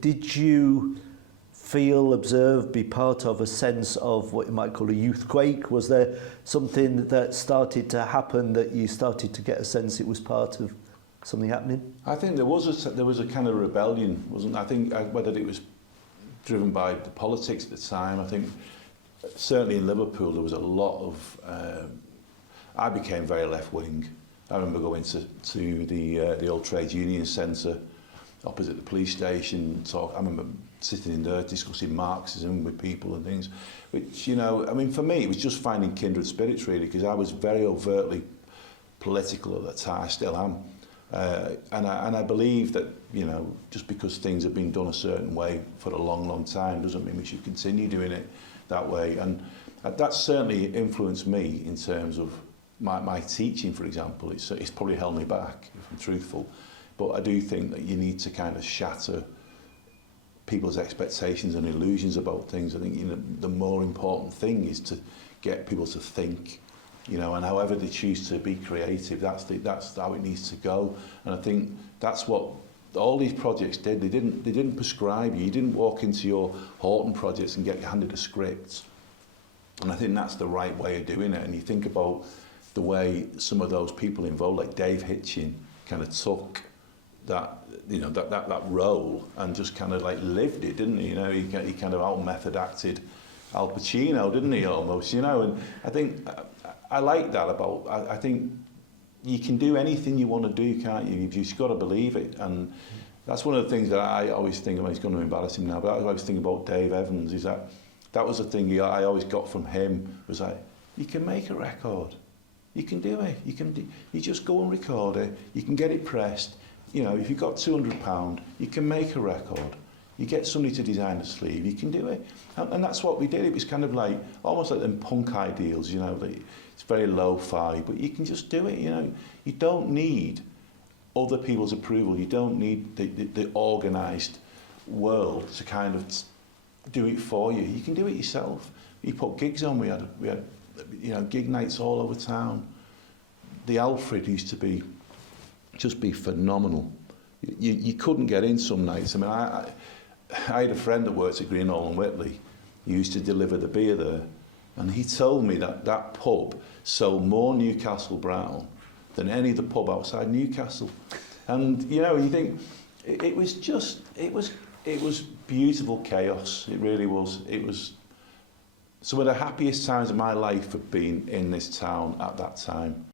Did you feel, observe, be part of a sense of what you might call a youth quake? Was there something that started to happen that you started to get a sense it was part of something happening? I think there was a kind of rebellion, wasn't there? I think whether it was driven by the politics at the time, I think certainly in Liverpool there was a lot of... I became very left-wing. I remember going to the old Trades Union Centre opposite the police station. I remember sitting in there discussing Marxism with people and things, which, you know, I mean, for me, it was just finding kindred spirits, really, because I was very overtly political at that time. I still am. And I believe that, you know, just because things have been done a certain way for a long, long time doesn't mean we should continue doing it that way. And that certainly influenced me in terms of my teaching, for example. It's probably held me back, if I'm truthful. But I do think that you need to kind of shatter people's expectations and illusions about things. I think, you know, the more important thing is to get people to think, you know, and however they choose to be creative, that's how it needs to go. And I think that's what all these projects did. They didn't prescribe you. You didn't walk into your Horton projects and get handed a script. And I think that's the right way of doing it. And you think about the way some of those people involved, like Dave Hitchin, kind of took that, you know, that role and just kind of like lived it, didn't he? You know, he kind of out-method acted Al Pacino, didn't he, almost, you know? And I think I like that about, I think you can do anything you want to do, can't you? You've just got to believe it. And that's one of the things that I always think, I mean, it's going to embarrass him now, but I always think about Dave Evans, is that was the thing I always got from him, was like, you can make a record. You can do it. You just go and record it. You can get it pressed. You know, if you've got £200, you can make a record. You get somebody to design a sleeve, you can do it. And that's what we did. It was kind of like, almost like them punk ideals, you know, like it's very lo-fi, but you can just do it, you know. You don't need other people's approval. You don't need the organised world to kind of do it for you. You can do it yourself. You put gigs on. We had you know, gig nights all over town. The Alfred used to just be phenomenal. You couldn't get in some nights. I mean, I had a friend that worked at Greenhall and Whitley. He used to deliver the beer there, and he told me that pub sold more Newcastle Brown than any other pub outside Newcastle. And you know, you think it was beautiful chaos. It really was. It was some of the happiest times of my life have been in this town at that time.